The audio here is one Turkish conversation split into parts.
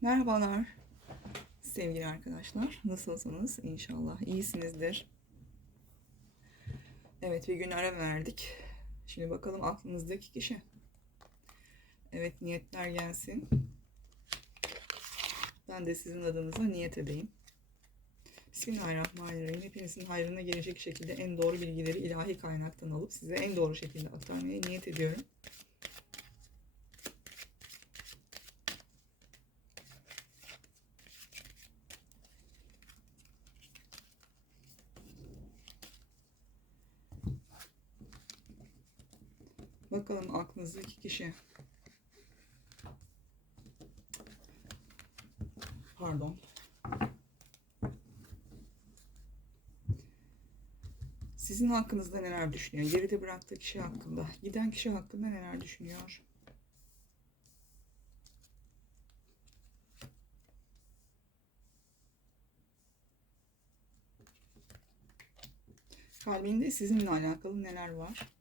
Merhabalar sevgili arkadaşlar. Nasılsınız? İnşallah iyisinizdir. Evet bir gün ara verdik. Şimdi bakalım aklınızdaki kişi. Evet niyetler gelsin. Ben de sizin adınıza niyet edeyim. Bismillahirrahmanirrahim. Hepinizin hayrına gelecek şekilde en doğru bilgileri ilahi kaynaktan alıp size en doğru şekilde aktarmaya niyet ediyorum. Bakalım aklınızdaki kişi. Pardon. Sizin hakkınızda neler düşünüyor? Geride bıraktığı kişi hakkında, giden kişi hakkında neler düşünüyor? Kalbinde sizinle alakalı neler var?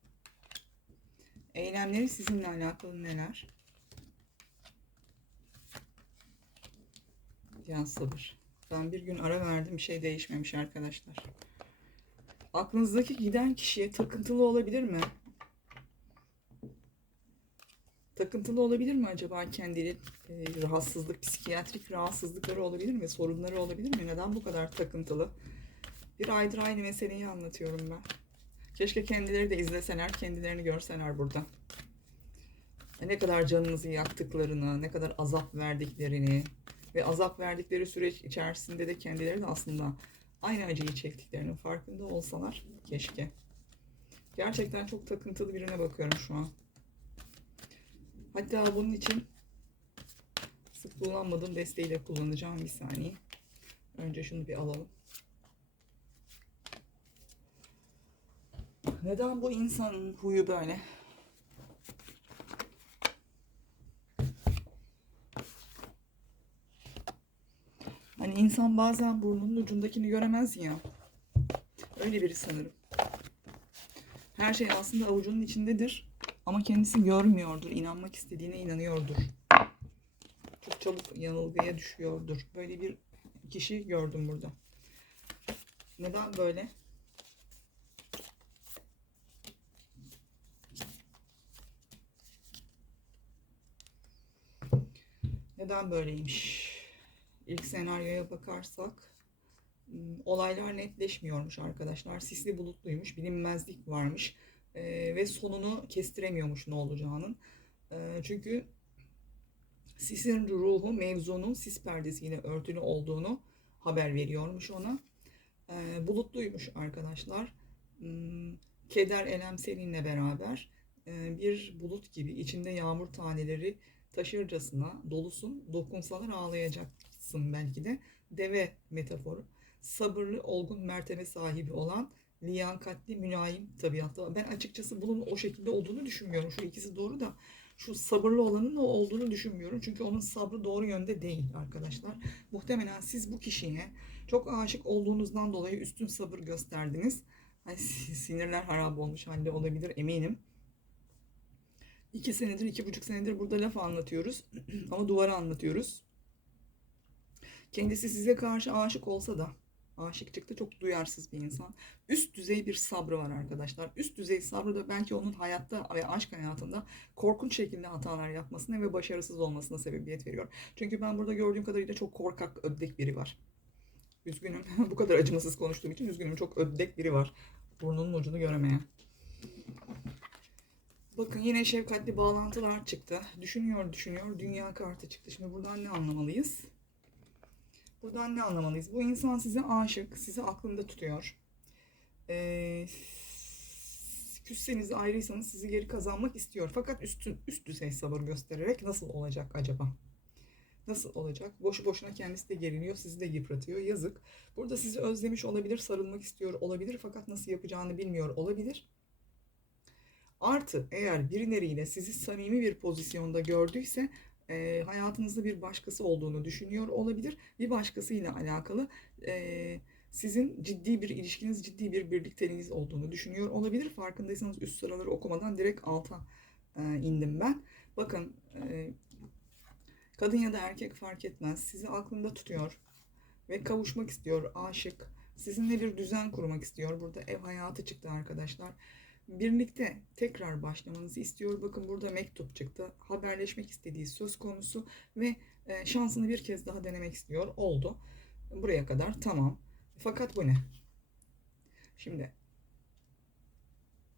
Eylemleri sizinle alakalı neler? Ya sabır. Ben bir gün ara verdim bir şey değişmemiş arkadaşlar. Aklınızdaki giden kişiye takıntılı olabilir mi? Takıntılı olabilir mi acaba kendini e, rahatsızlık, psikiyatrik rahatsızlıkları olabilir mi? Sorunları olabilir mi? Neden bu kadar takıntılı? Bir aydır aynı meseleyi anlatıyorum ben. Keşke kendileri de izleseler, kendilerini görseler burada. Ne kadar canınızı yaktıklarını, ne kadar azap verdiklerini ve azap verdikleri süreç içerisinde de kendileri de aslında aynı acıyı çektiklerinin farkında olsalar keşke. Gerçekten çok takıntılı birine bakıyorum şu an. Hatta bunun için sık kullanmadığım desteği de kullanacağım bir saniye. Önce şunu bir alalım. Neden bu insanın huyu böyle? Hani insan bazen burnunun ucundakini göremez ya. Öyle biri sanırım. Her şey aslında avucunun içindedir. Ama kendisi görmüyordur. İnanmak istediğine inanıyordur. Çok çabuk yanılgıya düşüyordur. Böyle bir kişi gördüm burada. Neden böyle? Neden böyleymiş? İlk senaryoya bakarsak hmm, olaylar netleşmiyormuş arkadaşlar. Sisli bulutluymuş, bilinmezlik varmış Ee, ve sonunu kestiremiyormuş ne olacağının. Ee, çünkü sisin ruhu mevzunun sis perdesiyle örtülü olduğunu haber veriyormuş ona. Ee, bulutluymuş arkadaşlar. Hmm, keder, elem seninle beraber e, bir bulut gibi içinde yağmur taneleri taşırcasına dolusun, dokunsalar ağlayacaksın belki de. Deve metaforu. Sabırlı, olgun mertebe sahibi olan liyakatli, mülayim tabiatlı. Ben açıkçası bunun o şekilde olduğunu düşünmüyorum. Şu ikisi doğru da şu sabırlı olanın o olduğunu düşünmüyorum. Çünkü onun sabrı doğru yönde değil arkadaşlar. Muhtemelen siz bu kişiye çok aşık olduğunuzdan dolayı üstün sabır gösterdiniz. Hani sinirler harap olmuş halde olabilir eminim. İki senedir, iki buçuk senedir burada laf anlatıyoruz. Ama duvara anlatıyoruz. Kendisi size karşı aşık olsa da aşık çıktı çok duyarsız bir insan. Üst düzey bir sabrı var arkadaşlar. Üst düzey sabrı da belki onun hayatta ve aşk hayatında korkunç şekilde hatalar yapmasına ve başarısız olmasına sebebiyet veriyor. Çünkü ben burada gördüğüm kadarıyla çok korkak, ödlek biri var. Üzgünüm. Bu kadar acımasız konuştuğum için üzgünüm. Çok ödlek biri var. Burnunun ucunu göremeyen. Bakın yine şefkatli bağlantılar çıktı. Düşünüyor düşünüyor. Dünya kartı çıktı. Şimdi buradan ne anlamalıyız? Buradan ne anlamalıyız? Bu insan size aşık. Sizi aklında tutuyor. Ee, küsseniz ayrıysanız sizi geri kazanmak istiyor. Fakat üstün, üst düzey sabır göstererek nasıl olacak acaba? Nasıl olacak? Boşu boşuna kendisi de geriliyor, sizi de yıpratıyor. Yazık. Burada sizi özlemiş olabilir, sarılmak istiyor olabilir fakat nasıl yapacağını bilmiyor olabilir. Artı eğer birileriyle sizi samimi bir pozisyonda gördüyse e, hayatınızda bir başkası olduğunu düşünüyor olabilir. Bir başkasıyla alakalı e, sizin ciddi bir ilişkiniz, ciddi bir birlikteliğiniz olduğunu düşünüyor olabilir. Farkındaysanız üst sıraları okumadan direkt alta e, indim ben. Bakın e, Kadın ya da erkek fark etmez. Sizi aklında tutuyor ve kavuşmak istiyor, aşık. Sizinle bir düzen kurmak istiyor. Burada ev hayatı çıktı arkadaşlar. Birlikte tekrar başlamanızı istiyor. Bakın burada mektup çıktı. Haberleşmek istediği söz konusu ve e, şansını bir kez daha denemek istiyor. Oldu. Buraya kadar tamam. Fakat bu ne? Şimdi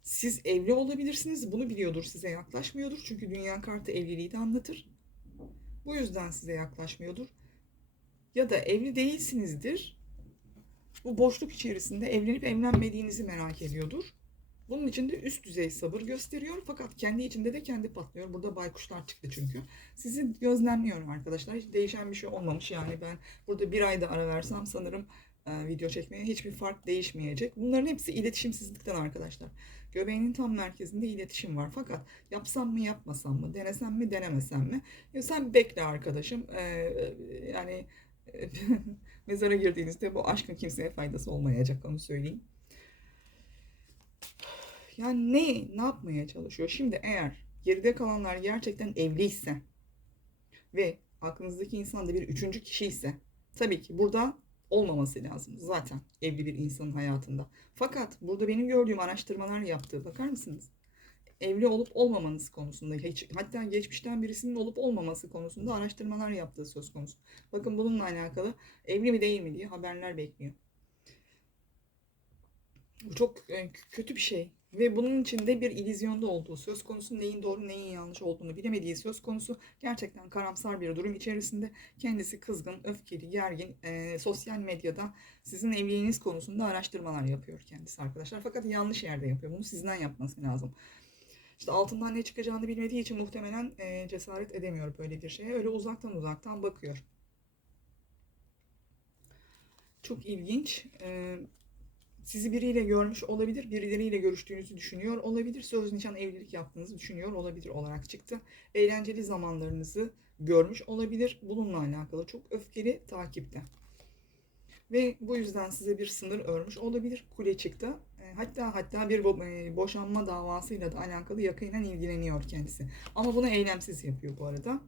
siz evli olabilirsiniz. Bunu biliyordur. Size yaklaşmıyordur. Çünkü dünya kartı evliliği de anlatır. Bu yüzden size yaklaşmıyordur. Ya da evli değilsinizdir. Bu boşluk içerisinde evlenip evlenmediğinizi merak ediyordur. Bunun için de üst düzey sabır gösteriyor. Fakat kendi içinde de kendi patlıyor. Burada baykuşlar çıktı çünkü. Sizi gözlemliyorum arkadaşlar. Hiç değişen bir şey olmamış. Yani ben burada bir ayda ara versem sanırım e, video çekmeye hiçbir fark değişmeyecek. Bunların hepsi iletişimsizlikten arkadaşlar. Göbeğinin tam merkezinde iletişim var. Fakat yapsam mı yapmasam mı, denesem mi denemesem mi? Ya sen bekle arkadaşım. Ee, yani mezara girdiğinizde bu aşkın kimseye faydası olmayacak onu söyleyeyim. Yani ne, ne yapmaya çalışıyor? Şimdi eğer geride kalanlar gerçekten evliyse ve aklınızdaki insan da bir üçüncü kişi ise tabii ki burada olmaması lazım zaten evli bir insanın hayatında. Fakat burada benim gördüğüm araştırmalar yaptığı bakar mısınız? Evli olup olmamanız konusunda hiç, hatta geçmişten birisinin olup olmaması konusunda araştırmalar yaptığı söz konusu. Bakın bununla alakalı evli mi değil mi diye haberler bekliyor. Bu çok e, kötü bir şey. Ve bunun içinde bir illüzyonda olduğu söz konusu neyin doğru neyin yanlış olduğunu bilemediği söz konusu gerçekten karamsar bir durum içerisinde kendisi kızgın, öfkeli, gergin, e, sosyal medyada sizin evliliğiniz konusunda araştırmalar yapıyor kendisi arkadaşlar. Fakat yanlış yerde yapıyor. Bunu sizden yapması lazım. İşte altından ne çıkacağını bilmediği için muhtemelen e, cesaret edemiyor böyle bir şeye. Öyle uzaktan uzaktan bakıyor. Çok ilginç. E, sizi biriyle görmüş olabilir, birileriyle görüştüğünüzü düşünüyor olabilir, söz nişan evlilik yaptığınızı düşünüyor olabilir olarak çıktı. Eğlenceli zamanlarınızı görmüş olabilir. Bununla alakalı çok öfkeli takipte. Ve bu yüzden size bir sınır örmüş olabilir. Kule çıktı. E, Hatta hatta bir e, boşanma davasıyla da alakalı yakinen ilgileniyor kendisi. Ama bunu eylemsiz yapıyor bu arada.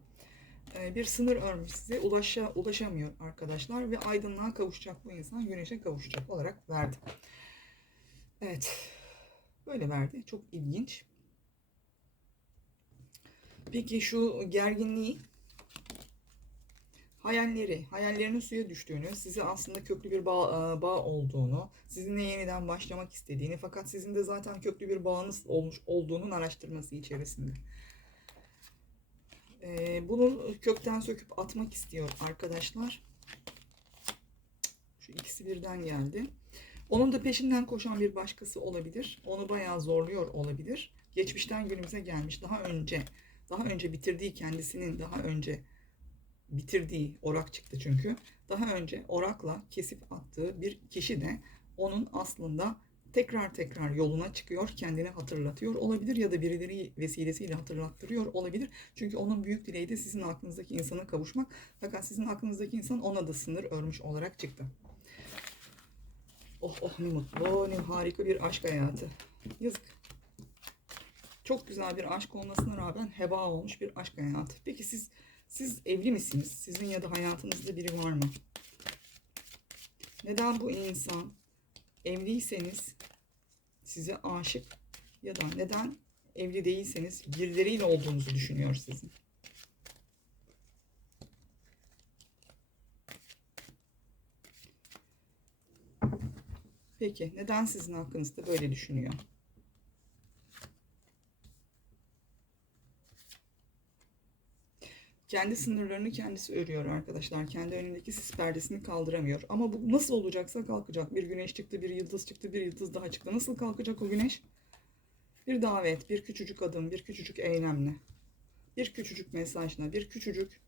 E, Bir sınır örmüş size. Ulaşa, ulaşamıyor arkadaşlar ve aydınlığa kavuşacak bu insan güneşe kavuşacak olarak verdi. Evet. Böyle verdi. Çok ilginç. Peki şu gerginliği hayalleri, hayallerinin suya düştüğünü, sizi aslında köklü bir bağ, e, bağ olduğunu, sizinle yeniden başlamak istediğini fakat sizin de zaten köklü bir bağınız olmuş olduğunun araştırması içerisinde. Ee, bunu kökten söküp atmak istiyor arkadaşlar. Şu ikisi birden geldi. Onun da peşinden koşan bir başkası olabilir. Onu bayağı zorluyor olabilir. Geçmişten günümüze gelmiş. Daha önce, daha önce bitirdiği kendisinin daha önce bitirdiği orak çıktı çünkü. Daha önce orakla kesip attığı bir kişi de onun aslında tekrar tekrar yoluna çıkıyor, kendini hatırlatıyor olabilir ya da birileri vesilesiyle hatırlattırıyor olabilir. Çünkü onun büyük dileği de sizin aklınızdaki insana kavuşmak. Fakat sizin aklınızdaki insan ona da sınır örmüş olarak çıktı. Oh oh ne mutlu, ne harika bir aşk hayatı. Yazık. Çok güzel bir aşk olmasına rağmen heba olmuş bir aşk hayatı. Peki siz siz evli misiniz? Sizin ya da hayatınızda biri var mı? Neden bu insan evliyseniz size aşık ya da neden evli değilseniz birileriyle olduğunuzu düşünüyor sizin? Peki neden sizin hakkınızda böyle düşünüyor? Kendi sınırlarını kendisi örüyor arkadaşlar. Kendi önündeki sis perdesini kaldıramıyor. Ama bu nasıl olacaksa kalkacak. Bir güneş çıktı, bir yıldız çıktı, bir yıldız daha çıktı. Nasıl kalkacak o güneş? Bir davet, bir küçücük adım, bir küçücük eylemle, bir küçücük mesajla, bir küçücük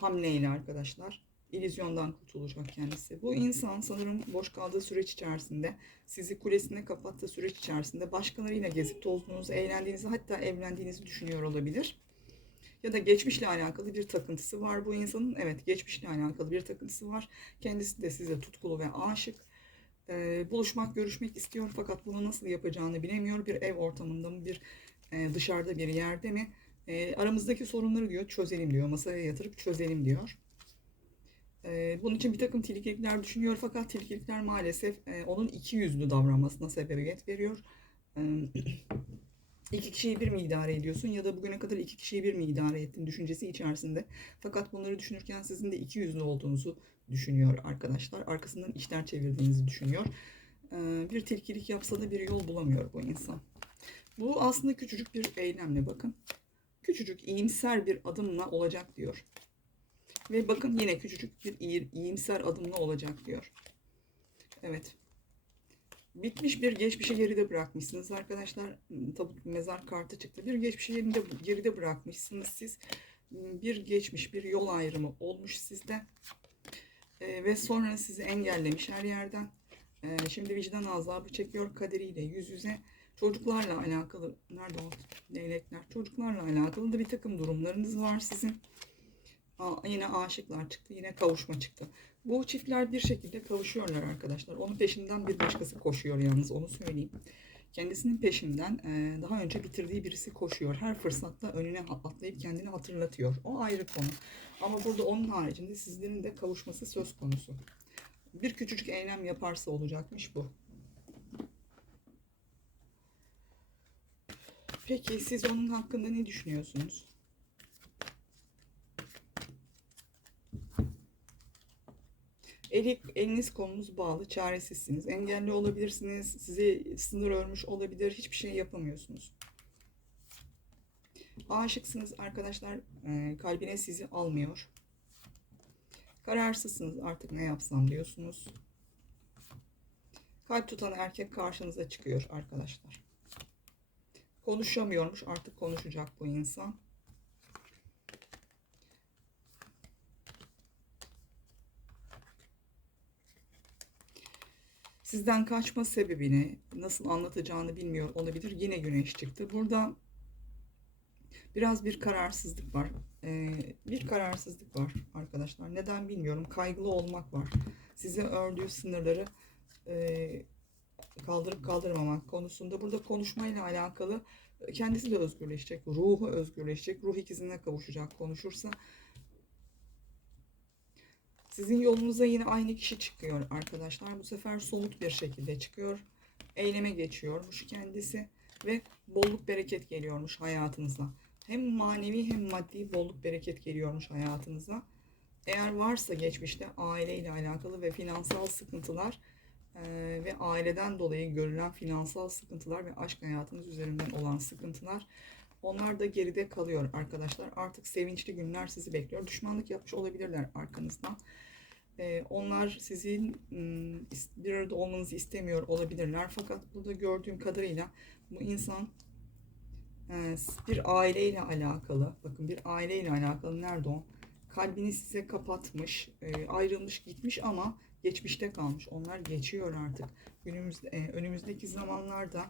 hamleyle arkadaşlar. İllüzyondan kurtulacak kendisi. Bu insan sanırım boş kaldığı süreç içerisinde, sizi kulesine kapattığı süreç içerisinde başkalarıyla gezip tozduğunuzu, eğlendiğinizi hatta evlendiğinizi düşünüyor olabilir ya da geçmişle alakalı bir takıntısı var bu insanın. Evet geçmişle alakalı bir takıntısı var. Kendisi de size tutkulu ve aşık. Ee, buluşmak, görüşmek istiyor fakat bunu nasıl yapacağını bilemiyor. Bir ev ortamında mı, bir e, dışarıda bir yerde mi? E, aramızdaki sorunları diyor çözelim diyor. Masaya yatırıp çözelim diyor. E, bunun için bir takım tilkilikler düşünüyor fakat tilkilikler maalesef e, onun iki yüzlü davranmasına sebebiyet veriyor. E, iki kişiyi bir mi idare ediyorsun ya da bugüne kadar iki kişiyi bir mi idare ettin düşüncesi içerisinde. Fakat bunları düşünürken sizin de iki yüzlü olduğunuzu düşünüyor arkadaşlar. Arkasından işler çevirdiğinizi düşünüyor. E, bir tilkilik yapsa da bir yol bulamıyor bu insan. Bu aslında küçücük bir eylemle bakın. Küçücük iyimser bir adımla olacak diyor. Ve bakın yine küçücük bir iyi- iyimser adımla olacak diyor. Evet. Bitmiş bir geçmişi geride bırakmışsınız arkadaşlar. Tabut mezar kartı çıktı. Bir geçmişi geride, geride bırakmışsınız siz. Bir geçmiş, bir yol ayrımı olmuş sizde. Ee, ve sonra sizi engellemiş her yerden. Ee, şimdi vicdan azabı çekiyor kaderiyle yüz yüze. Çocuklarla alakalı, nerede o leylekler? Çocuklarla alakalı da bir takım durumlarınız var sizin. Yine aşıklar çıktı, yine kavuşma çıktı. Bu çiftler bir şekilde kavuşuyorlar arkadaşlar. Onun peşinden bir başkası koşuyor yalnız onu söyleyeyim. Kendisinin peşinden e, daha önce bitirdiği birisi koşuyor. Her fırsatta önüne atlayıp kendini hatırlatıyor. O ayrı konu. Ama burada onun haricinde sizlerin de kavuşması söz konusu. Bir küçücük eylem yaparsa olacakmış bu. Peki siz onun hakkında ne düşünüyorsunuz? Eli, eliniz kolunuz bağlı, çaresizsiniz. Engelli olabilirsiniz, sizi sınır örmüş olabilir, hiçbir şey yapamıyorsunuz. Aşıksınız arkadaşlar, e, kalbine sizi almıyor. Kararsızsınız artık ne yapsam diyorsunuz. Kalp tutan erkek karşınıza çıkıyor arkadaşlar. Konuşamıyormuş artık konuşacak bu insan. Sizden kaçma sebebini nasıl anlatacağını bilmiyor olabilir. Yine güneş çıktı. Burada biraz bir kararsızlık var. Ee, bir kararsızlık var arkadaşlar. Neden bilmiyorum. Kaygılı olmak var. Size ördüğü sınırları e, kaldırıp kaldırmamak konusunda. Burada konuşmayla alakalı kendisi de özgürleşecek. Ruhu özgürleşecek. Ruh ikizine kavuşacak konuşursa. Sizin yolunuza yine aynı kişi çıkıyor arkadaşlar. Bu sefer somut bir şekilde çıkıyor. Eyleme geçiyormuş kendisi ve bolluk bereket geliyormuş hayatınıza. Hem manevi hem maddi bolluk bereket geliyormuş hayatınıza. Eğer varsa geçmişte aileyle alakalı ve finansal sıkıntılar e, ve aileden dolayı görülen finansal sıkıntılar ve aşk hayatınız üzerinden olan sıkıntılar onlar da geride kalıyor arkadaşlar. Artık sevinçli günler sizi bekliyor. Düşmanlık yapmış olabilirler arkanızdan. Ee, onlar sizin is- bir arada olmanızı istemiyor olabilirler. Fakat burada gördüğüm kadarıyla bu insan e, bir aileyle alakalı, bakın bir aileyle alakalı nerede o? Kalbini size kapatmış, e, ayrılmış gitmiş ama geçmişte kalmış. Onlar geçiyor artık. Günümüzde, e, önümüzdeki zamanlarda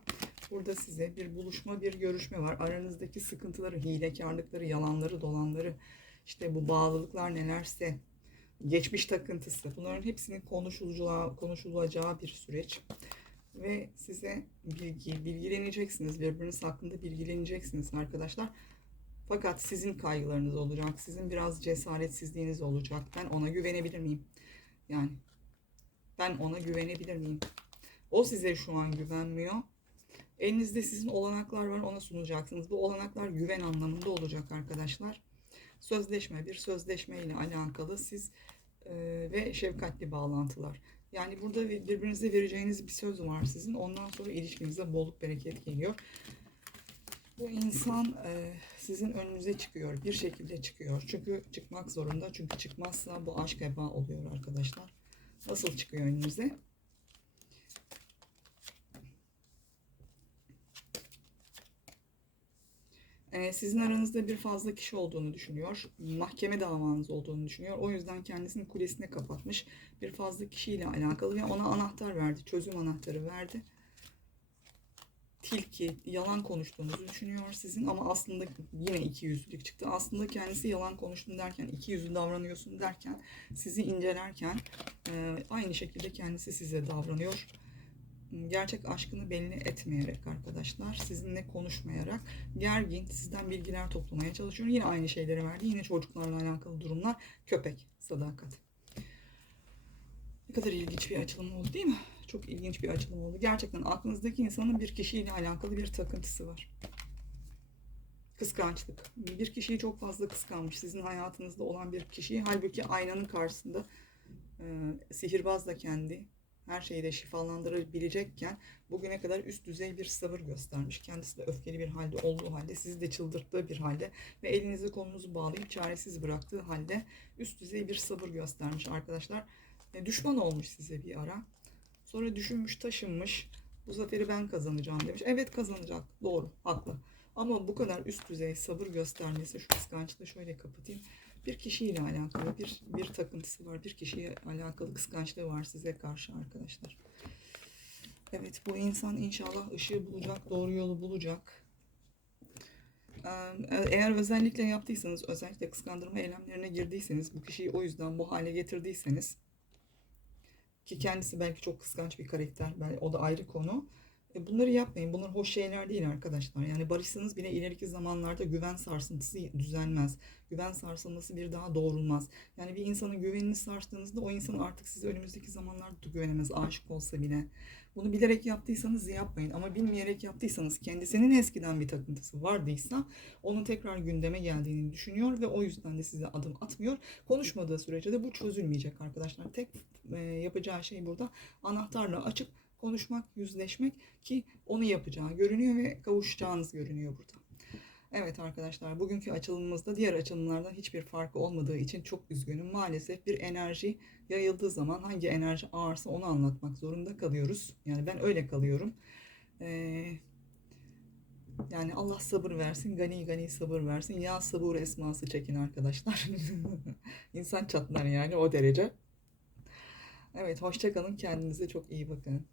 burada size bir buluşma, bir görüşme var. Aranızdaki sıkıntıları, hilekarlıkları, yalanları, dolanları, işte bu bağlılıklar nelerse, geçmiş takıntısı. Bunların hepsinin konuşulacağı, konuşulacağı bir süreç. Ve size bilgi, bilgileneceksiniz. Birbiriniz hakkında bilgileneceksiniz arkadaşlar. Fakat sizin kaygılarınız olacak. Sizin biraz cesaretsizliğiniz olacak. Ben ona güvenebilir miyim? Yani ben ona güvenebilir miyim? O size şu an güvenmiyor. Elinizde sizin olanaklar var ona sunacaksınız. Bu olanaklar güven anlamında olacak arkadaşlar. Sözleşme bir sözleşme ile alakalı siz e, ve şefkatli bağlantılar. Yani burada birbirinize vereceğiniz bir söz var sizin. Ondan sonra ilişkinize bolluk bereket geliyor. Bu insan e, sizin önünüze çıkıyor. Bir şekilde çıkıyor. Çünkü çıkmak zorunda. Çünkü çıkmazsa bu aşk heba oluyor arkadaşlar. Nasıl çıkıyor önünüze? Sizin aranızda bir fazla kişi olduğunu düşünüyor. Mahkeme davanız olduğunu düşünüyor. O yüzden kendisini kulesine kapatmış. Bir fazla kişiyle alakalı ve ona anahtar verdi. Çözüm anahtarı verdi. Tilki, yalan konuştuğunuzu düşünüyor sizin ama aslında yine iki yüzlülük çıktı. Aslında kendisi yalan konuştun derken, iki yüzlü davranıyorsun derken, sizi incelerken e, aynı şekilde kendisi size davranıyor. Gerçek aşkını belli etmeyerek arkadaşlar, sizinle konuşmayarak gergin, sizden bilgiler toplamaya çalışıyor. Yine aynı şeyleri verdi. Yine çocuklarla alakalı durumlar. Köpek, sadakat. Ne kadar ilginç bir açılım oldu değil mi? Çok ilginç bir açılım oldu. Gerçekten aklınızdaki insanın bir kişiyle alakalı bir takıntısı var. Kıskançlık. Bir kişiyi çok fazla kıskanmış. Sizin hayatınızda olan bir kişiyi. Halbuki aynanın karşısında e, sihirbaz da kendi her şeyi de şifalandırabilecekken bugüne kadar üst düzey bir sabır göstermiş. Kendisi de öfkeli bir halde olduğu halde sizi de çıldırttığı bir halde ve elinizi kolunuzu bağlayıp çaresiz bıraktığı halde üst düzey bir sabır göstermiş arkadaşlar. E, düşman olmuş size bir ara. Sonra düşünmüş taşınmış. Bu zaferi ben kazanacağım demiş. Evet kazanacak. Doğru. Haklı. Ama bu kadar üst düzey sabır göstermesi şu kıskançlığı şöyle kapatayım. Bir kişiyle alakalı bir bir takıntısı var. Bir kişiye alakalı kıskançlığı var size karşı arkadaşlar. Evet bu insan inşallah ışığı bulacak, doğru yolu bulacak. Ee, Eğer özellikle yaptıysanız, özellikle kıskandırma eylemlerine girdiyseniz, bu kişiyi o yüzden bu hale getirdiyseniz ki kendisi belki çok kıskanç bir karakter, o da ayrı konu. E, Bunları yapmayın. Bunlar hoş şeyler değil arkadaşlar. Yani barışsanız bile ileriki zamanlarda güven sarsıntısı düzelmez. Güven sarsılması bir daha doğrulmaz. Yani bir insanın güvenini sarstığınızda o insan artık size önümüzdeki zamanlarda da güvenemez aşık olsa bile. Bunu bilerek yaptıysanız yapmayın. Ama bilmeyerek yaptıysanız kendisinin eskiden bir takıntısı vardıysa onun tekrar gündeme geldiğini düşünüyor ve o yüzden de size adım atmıyor. Konuşmadığı sürece de bu çözülmeyecek arkadaşlar. Tek e, yapacağı şey burada anahtarla açıp konuşmak, yüzleşmek ki onu yapacağı görünüyor ve kavuşacağınız görünüyor burada. Evet arkadaşlar bugünkü açılımımızda diğer açılımlardan hiçbir farkı olmadığı için çok üzgünüm. Maalesef bir enerji yayıldığı zaman hangi enerji ağırsa onu anlatmak zorunda kalıyoruz. Yani ben öyle kalıyorum. Ee, yani Allah sabır versin, gani gani sabır versin. Ya sabır esması çekin arkadaşlar. İnsan çatlar yani o derece. Evet hoşça kalın kendinize çok iyi bakın.